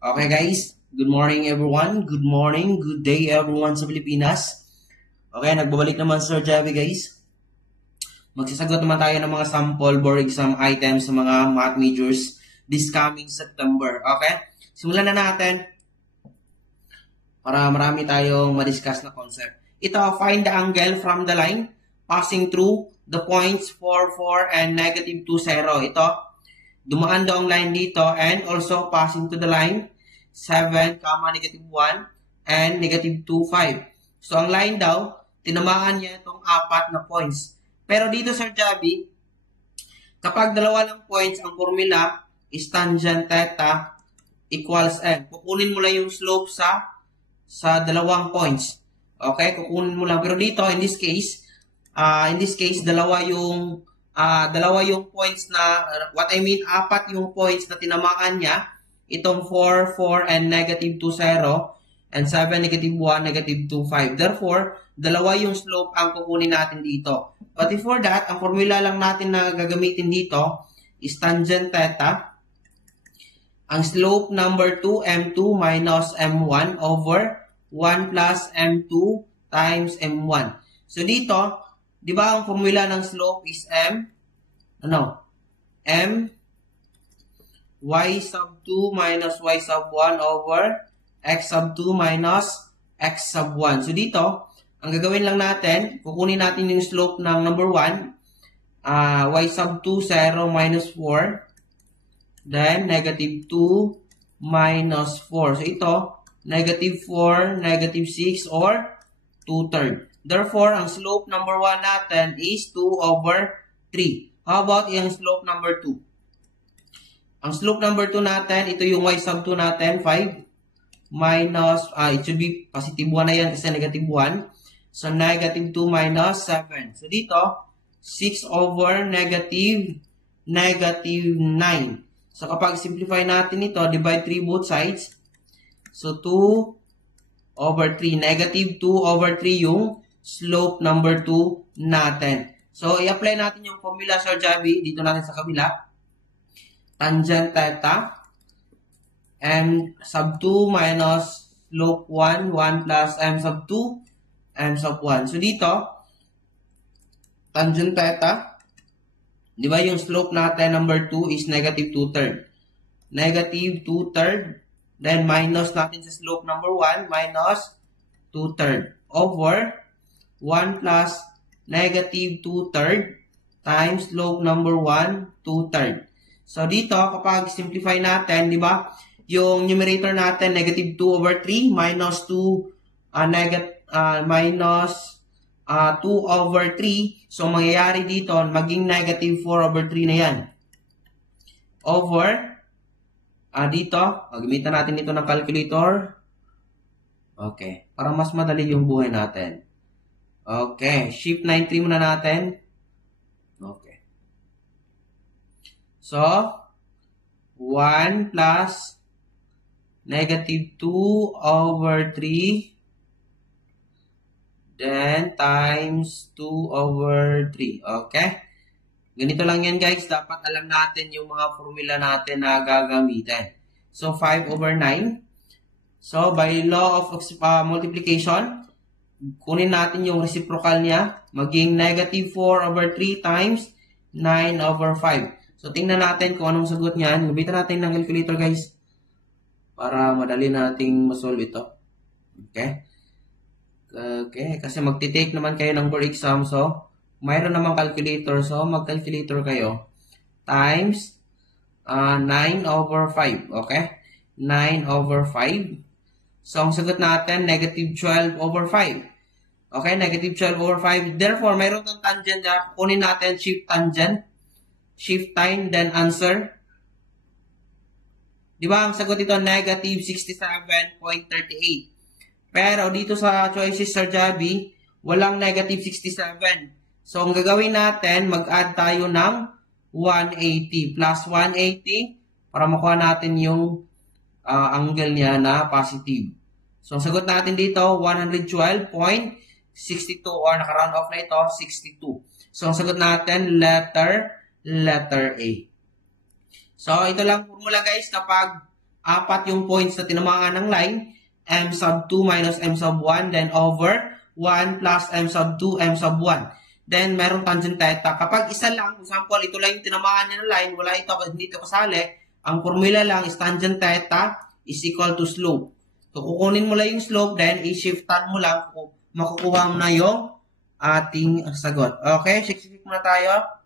Okay guys, good morning everyone. Good morning, good day everyone sa Pilipinas. Okay, nagbabalik naman Sir Javi guys. Magsasagot naman tayo ng mga sample board exam items sa mga math majors this coming September. Okay, simulan na natin para marami tayong ma-discuss na concept. Ito, find the angle from the line passing through the points 4, 4, and negative 2, 0. Ito, dumaan daw ang line dito and also passing to the line 7, negative 1, and negative 2, 5. So, ang line daw, tinamaan niya itong 4 na points. Pero dito, Sir Javi, kapag dalawa lang points, ang formula is tangent theta equals n. Kukunin mo lang yung slope sa dalawang points. Okay? Kukunin mo lang. Pero dito, in this case, dalawa yung points na, what I mean, 4 yung points na tinamaan niya. Itong 4, 4, and negative 2, 0, and 7, negative 1, negative 2, 5. Therefore, dalawa yung slope ang kukunin natin dito. But before that, ang formula lang natin na gagamitin dito is tangent theta. Ang slope number 2, M2 minus M1 over 1 plus M2 times M1. So dito, di ba ang formula ng slope is y sub 2 minus y sub 1 over x sub 2 minus x sub 1. So dito, ang gagawin lang natin, kukunin natin yung slope ng number 1, y sub 2, 0 minus 4, then negative 2 minus 4. So ito, negative 4, negative 6, or 2/3. Therefore, ang slope number 1 natin is 2 over 3. How about yung slope number 2? Ang slope number 2 natin, ito yung y sub 2 natin, 5 minus, it should be positive 1 na yan kasi negative 1. So, negative 2 minus 7. So, dito, 6 over negative 9. So, kapag simplify natin ito, divide 3 both sides. So, 2 over 3. Negative 2 over 3 yung slope number 2 natin. So, i-apply natin yung formula, Sir Javi, dito natin sa kabila. Tangent theta m sub 2 minus slope 1, 1 plus m sub 2, m sub 1. So, dito, tangent theta, di ba yung slope natin, number 2, is negative 2/3. Negative 2/3, then minus natin sa slope number 1, minus 2/3 over 1 plus negative 2/3 times slope number 1, 2/3. So, dito, kapag simplify natin, di ba, yung numerator natin, negative 2 over 3, minus 2 over 3. So, mangyayari dito, maging negative 4 over 3 na yan. Over, dito, gamitan natin ito ng calculator. Okay, para mas madali yung buhay natin. Okay, shift 93 muna natin. Okay. So, 1 plus negative 2 over 3, then times 2 over 3. Okay? Ganito lang yan guys. Dapat alam natin yung mga formula natin na gagamitin. So, 5 over 9. So, by law of multiplication, kunin natin yung reciprocal niya. Maging negative 4 over 3 times 9 over 5. So, tingnan natin kung anong sagot niyan. Gamitan natin ng calculator, guys. Para madali nating masolve ito. Okay? Okay. Kasi magtitake naman kayo ng board exam. So, mayroon namang calculator. So, mag-calculator kayo. Times 9 over 5. Okay? 9 over 5. So, ang sagot natin, negative 12 over 5. Okay? Negative 12 over 5. Therefore, mayroon tong tangent na kunin natin shift tangent. Shift time, then answer. Di ba, ang sagot ito, negative 67.38. Pero dito sa choices, Sir Javi, walang negative 67. So, ang gagawin natin, mag-add tayo ng 180. Plus 180 para makuha natin yung angle niya na positive. So, ang sagot natin dito, 112.62 or naka-round off na ito, 62. So, ang sagot natin, letter A. So, ito lang formula guys, kapag apat yung points na tinamaan ng line, m sub 2 minus m sub 1, then over 1 plus m sub 2, m sub 1. Then, meron tangent theta. Kapag isa lang, for example, ito lang yung tinamaan niya ng line, wala ito, hindi ito kasali, ang formula lang is tangent theta is equal to slope. So, kukunin mo lang yung slope, then i-shiftan mo lang, makukuha mo na yung ating sagot. Okay, shift muna tayo.